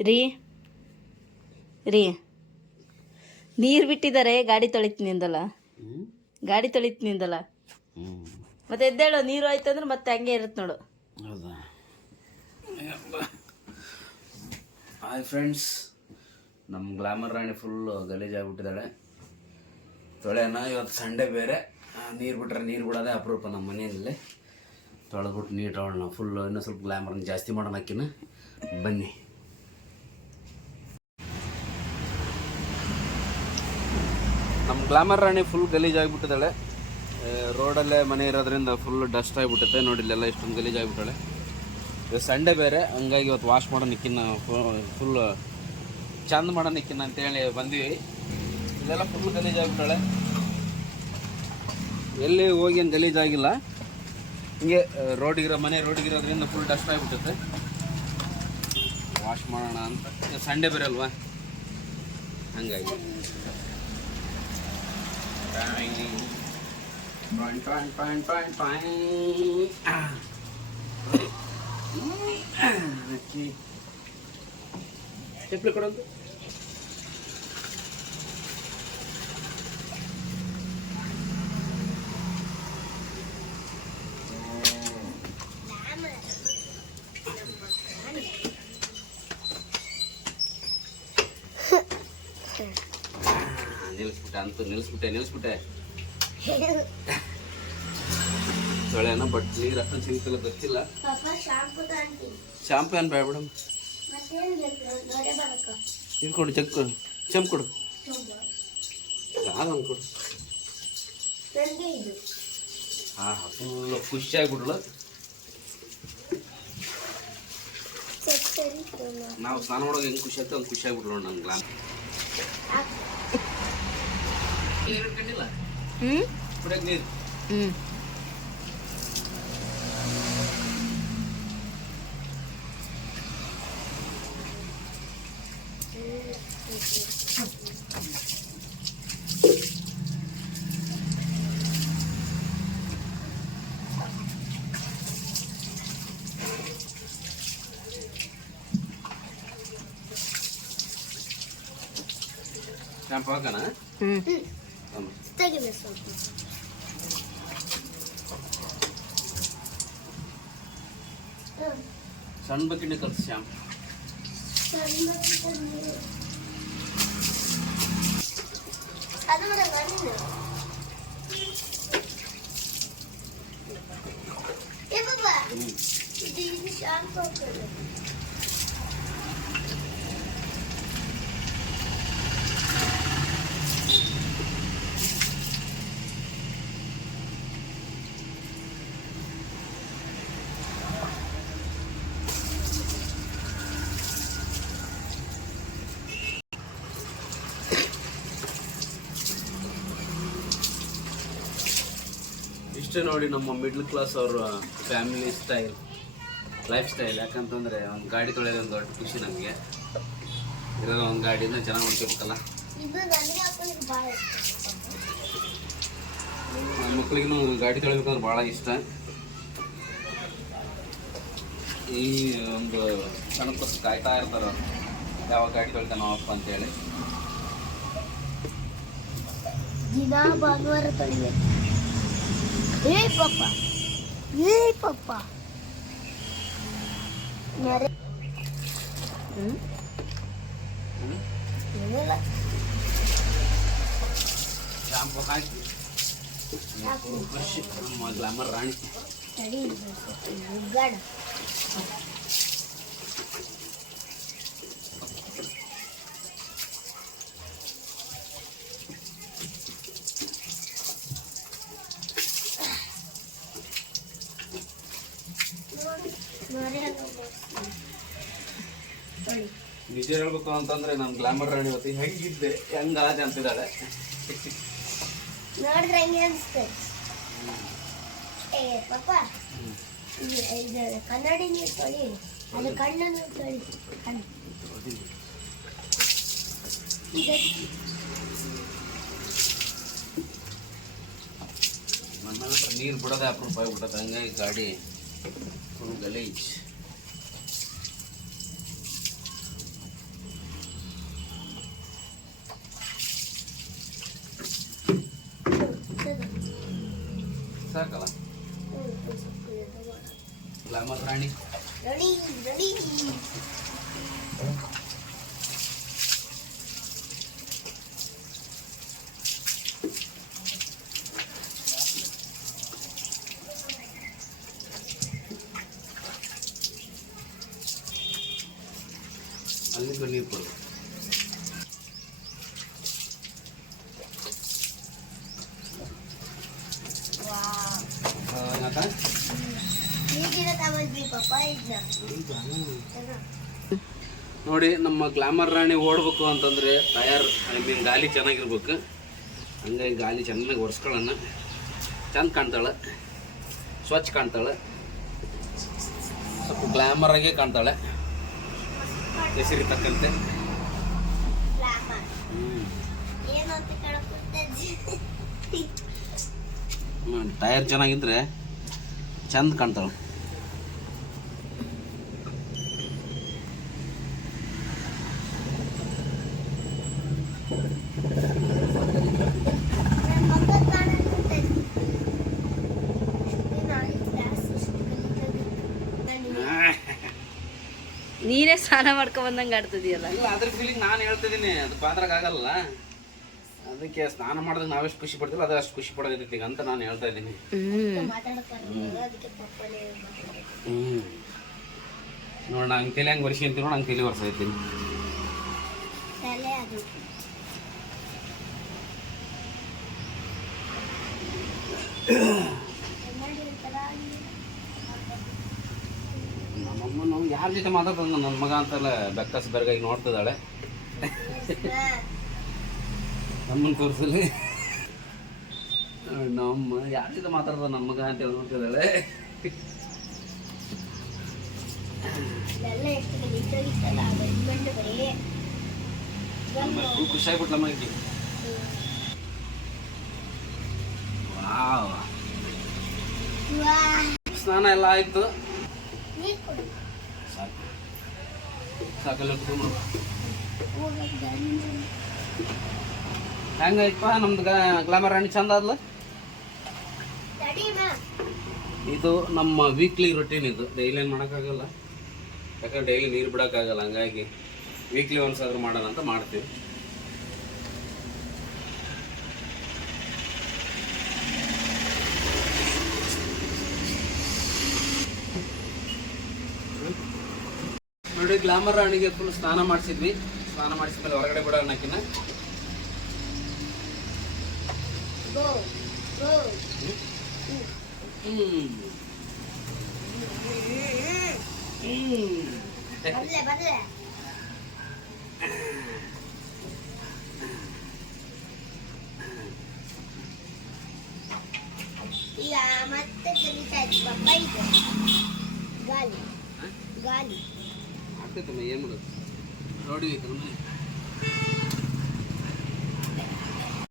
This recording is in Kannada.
ರೀ. ರೀ. ನೀರು ಬಿಟ್ಟಿದ್ದಾರೆ ಗಾಡಿ ತೊಳಿತೀನಿಂದಲ್ಲ ಗಾಡಿ ತೊಳಿತೀನಿಂದಲ್ಲ ನಿಂದಲ್ಲ ಮತ್ತೆ ಎದ್ದೇಳು ನೀರು ಆಯ್ತು ಅಂದ್ರೆ ಮತ್ತೆ ಹಂಗೆ ಇರುತ್ತೆ ನೋಡು. ಹಾಯ್ ಫ್ರೆಂಡ್ಸ್ ನಮ್ಮ ಗ್ಲಾಮರ್ ರಾಣಿ ಫುಲ್ಲು ಗಲೀಜಾಗ್ಬಿಟ್ಟಿದ್ದಾಳೆ ತೊಳೆಯೋಣ ಇವತ್ತು ಸಂಡೇ ಬೇರೆ. ನೀರು ಬಿಟ್ರೆ ನೀರು ಬಿಡೋದೇ ಅಪರೂಪ ನಮ್ಮ ಮನೆಯಲ್ಲಿ. ತೊಳೆದ್ಬಿಟ್ಟು ನೀರು ಅವಳನ್ನ ಫುಲ್ಲು ಇನ್ನೂ ಸ್ವಲ್ಪ ಗ್ಲಾಮರ್ನ ಜಾಸ್ತಿ ಮಾಡೋಣ ಆಕಿನ ಬನ್ನಿ. ನಮ್ಮ ಗ್ಲಾಮರ್ ರಾಣಿ ಫುಲ್ ಗಲೀಜಾಗಿಬಿಟ್ಟಿದ್ದಾಳೆ ರೋಡಲ್ಲೇ ಮನೆ ಇರೋದ್ರಿಂದ ಫುಲ್ ಡಸ್ಟ್ ಆಗಿಬಿಟ್ಟೈತೆ. ನೋಡಿ, ಇಲ್ಲೆಲ್ಲ ಇಷ್ಟೊಂದು ಗಲೀಜಾಗ್ಬಿಟ್ಟಾಳೆ ಇದು ಸಂಡೇ ಬೇರೆ. ಹಂಗಾಗಿ ಇವತ್ತು ವಾಶ್ ಮಾಡೋ ನಿಕ್ಕಿನ ಫುಲ್ ಚಂದ ಮಾಡೋ ನಿಕ್ಕಿನ್ನ ಅಂತೇಳಿ ಬಂದ್ವಿ. ಇಲ್ಲೆಲ್ಲ ಫುಲ್ ಗಲೀಜಾಗಿಬಿಟ್ಟಾಳೆ ಎಲ್ಲಿ ಹೋಗಿ ಏನು ಗಲೀಜಾಗಿಲ್ಲ ಹಿಂಗೆ ರೋಡಿಗಿರೋ, ಮನೆ ರೋಡಿಗಿರೋದ್ರಿಂದ ಫುಲ್ ಡಸ್ಟ್ ಆಗಿಬಿಟ್ಟೈತೆ. ವಾಶ್ ಮಾಡೋಣ ಅಂತ. ಸಂಡೇ ಬೇರೆ ಅಲ್ವಾ? ಹಂಗಾಗಿ. Fine, fine, fine, fine, fine. Ah. Let's see. A. ಅಂತೂ ನಿಲ್ಲಿಸ್ಬಿಟ್ಟೆ ನಿಲ್ಲಿಸ್ಬಿಟ್ಟೆ. ತೊಳೆನ ಬಟ್ ನೀರು ಅಷ್ಟೊಂದು ಸಿಗುತ್ತಿಲ್ಲ ಗೊತ್ತಿಲ್ಲ. ಶಾಂಪು ಏನು ಬೇಡ ಮೇಡಮ್ ಇದು ಕೊಡು ಚೆಕ್ ಕೊಡು. ಚೆಂಪ್ ಕೊಡು. ಯಾವ್ದು ಕೊಡು. ಹಾಂ ಫುಲ್ ಖುಷಿ ಆಗಿಬಿಡ್ಲು ನಾವು ಸ್ನಾನ ಮಾಡೋದು ಹೆಂಗೆ ಖುಷಿ ಆಗ್ತದೆ ಹಂಗೆ ಖುಷಿ ಆಗ್ಬಿಡ್ಲು ನಮ್ಗೆ ನಂಗೆ. ಗ್ಲಾಮ್ ನೀರು ಇಟ್ಕೊಂಡಿಲ್ಲ ಹ್ಞೂ ಕುಡಿಯಕ್ಕೆ ನೀರು ಹ್ಞೂ ಶಾಂಪು ಹಾಕೋಣ ಹ್ಞೂ ಹ್ಮ್. ಸಣ್ಣ ಬಕೆಟ್ ಇಷ್ಟೇ ನೋಡಿ ನಮ್ಮ ಮಿಡ್ಲ್ ಕ್ಲಾಸ್ ಅವ್ರ ಫ್ಯಾಮಿಲಿ ಸ್ಟೈಲ್ ಲೈಫ್ ಸ್ಟೈಲ್ ಯಾಕಂತಂದ್ರೆ ಒಂದು ಗಾಡಿ ತೊಳೆಯೋದು ಒಂದು ದೊಡ್ಡ ಖುಷಿ ನಮಗೆ. ಇರೋದು ಒಂದು ಗಾಡಿನ ಚೆನ್ನಾಗಿ ನೋಡ್ಕೋಬೇಕಲ್ಲ ನನ್ನ ಮಕ್ಳಿಗೂ ಗಾಡಿ ತೊಳಿಬೇಕಂದ್ರೆ ಭಾಳ ಇಷ್ಟ. ಈ ಒಂದು ಕ್ಷಣಕ್ಕೋಸ್ಕರ ಕಾಯ್ತಾ ಇರ್ತಾರೆ. ಯಾವಾಗ ಗಾಡಿ ತೊಳಿತಾನೋ ಅಪ್ಪ ಅಂತೇಳಿ. ದಿನ ಭಾನುವಾರ ತೊಳಿಬೇಕು. ಏ ಪಪ್ಪ ಏ ಪಪ್ಪ ನರೆ ಹ್ಞೂ ಏನಿಲ್ಲ ಶಾಂಪು ಹಾಕಿ ಖುಷಿ ನಮ್ಮ ಗ್ಲಾಮರ್ ರಾಣಿ ತಡಿ ಮುಗ್ಗಾಡ ನರೆ ತೊಳಿ ನಿಜ ಹೇಳ್ಬೇಕು ಅಂತಂದ್ರೆ ನಮ್ಮ ಗ್ಲಾಮರ್ ರಾಣಿ ಇವತ್ತು ಹೆಂಗಿದ್ದೆ ಹೆಂಗಾದೆ ಅಂತಿದ್ದಾಳೆ. ನೋಡಿದ್ರೆ ಹೆಂಗೆ ಅನಿಸ್ತು ಏ ಪಪ್ಪ ಇದು ಕನ್ನಡಿ ನೀರು ತೊಳಿ ಅದು ಕಣ್ಣನ್ನು ತೊಳಿ. ಕಣ್ಣು ನೀರು ಬಿಡೋದೇ ಅಪ್ರೂಪ ಆಗ್ಬಿಟ್ಟದ ಹಂಗಾಗಿ ಗಾಡಿ ಫುಲ್ ಗಲೀಜ್. ಸಾಕಲ್ಲ ಇಲ್ಲ ಮತ್ತು ರಾಣಿ ಅಲ್ಲಿ ನೀರು ಕೊಡಬೇಕು ನೋಡಿ, ನಮ್ಮ ಗ್ಲಾಮರ್ ರಾಣಿ ಓಡ್ಬೇಕು ಅಂತಂದ್ರೆ ಟಯರ್ ಐ ಮೀನ್ ಗಾಲಿ ಚೆನ್ನಾಗಿರ್ಬೇಕು. ಹಂಗಾಗಿ ಗಾಲಿ ಚೆನ್ನಾಗಿ ಒರೆಸ್ಕೊಳ್ಳೋಣ. ಚಂದ ಕಾಣ್ತಾಳೆ. ಸ್ವಚ್ಛ ಕಾಣ್ತಾಳೆ. ಸ್ವಲ್ಪ ಗ್ಲಾಮರ್ ಆಗೇ ಕಾಣ್ತಾಳೆ. ಹೆಸರಿ ತಕ್ಕಂತೆ ಚೆನ್ನಾಗಿದ್ರೆ ಚಂದ ಕಾಣ್ತಾಳೆ ನನ್ನ ಮಗ ಕಾಣಕ್ಕೆ ನಾನು ಕ್ಲಾಸ್ ಎಷ್ಟು ಕಲಿತಿದ್ದು ನೀನೇ ಸ್ನಾನ ಮಾಡ್ಕೊಂಡ್ ಬಂದಂಗೆ ಆಡ್ತಿದೀಯಲ್ಲ? ಇಲ್ಲ ಅದ್ರ ಫೀಲಿಂಗ್ ನಾನು ಹೇಳ್ತಿದ್ದೀನಿ ಅದು ಪಾತ್ರಕ್ಕೆ ಆಗಲ್ಲ. ಅದಕ್ಕೆ ಸ್ನಾನ ಮಾಡಿದ್ರೆ ನಾವೆಷ್ಟು ಖುಷಿ ಪಡ್ತೀವಿ ಅದು ಅಷ್ಟು ಖುಷಿ ಪಡೋದಿರ್ತೀವಿ ಅಂತ ನಾನು ಹೇಳ್ತಾ ಇದ್ದೀನಿ ಹ್ಮ್. ಹ್ಞೂ ನೋಡೋಣ ಹಂಗೆ ತಲೆ ಹಂಗೆ ವರ್ಷ ಅಂತೀವಿ ನೋಡಿ ಹಂಗೆ ತಲೆ ವರ್ಷ ಇದ್ದೀನಿ ತಲೆ ಅದು ಕನ್ನಡಿ ಒಂಥರ ನಮ್ಮಮ್ಮ ನಾವು ಯಾರ ಜೊತೆ ಮಾತಾಡ್ತದ ನನ್ನ ಮಗ ಅಂತಲ್ಲ ಬೆಕ್ಕಸ್ ಬೆರಗಾಗಿ ನೋಡ್ತಿದ್ದಾಳೆ. ನಮ್ಮನ್ನ ತೋರಿಸಲಿ. ನಮ್ಮ ಯಾರ ಜೊತೆ ಮಾತಾಡ್ತದ ನಮ್ಮ ಮಗ ಅಂತ ನೋಡ್ತಿದ್ದಾಳೆ. ಖುಷಿ ವಾ ಸ್ನಾನ ಎಲ್ಲ ಆಯ್ತು. ಸಾಕು ಸಾಕಲ್ಲ ನಮ್ದು ಗ್ಲಾಮರ್ ರಾಣಿ ಚಂದ ಅದ್ಲ ಇದು ನಮ್ಮ ವೀಕ್ಲಿ ರೊಟೀನ್ ಇದು. ಡೈಲಿ ಏನು ಮಾಡೋಕ್ಕಾಗಲ್ಲ. ಯಾಕಂದ್ರೆ ಡೈಲಿ ನೀರು ಬಿಡೋಕ್ಕಾಗಲ್ಲ. ಹಂಗಾಗಿ ವೀಕ್ಲಿ ಒಂದ್ಸಾದ್ರೂ ಮಾಡೋಣ ಅಂತ ಮಾಡ್ತೀವಿ. ನೋಡಿ ಗ್ಲಾಮರ್ ರಾಣಿಗೆ ಫುಲ್ ಸ್ನಾನ ಮಾಡಿಸಿದ್ವಿ ಸ್ನಾನ ಮಾಡಿಸಿದ್ಮೇಲೆ ಹೊರಗಡೆ ಬಿಡೋಣ ಆಕಿನ ಗೋ ಗೋ ಹ್ಮ್ ಹ್ಮ್ ಬರ್ಲೆ ಬರ್ಲೆ ಈಗ ಮತ್ತೆ ಕಲಿತಾ ಇತ್ತು ಆಗ್ತೈತಮ್ಮ ಏನು ಮಾಡೋದು? ಇದನ್ನ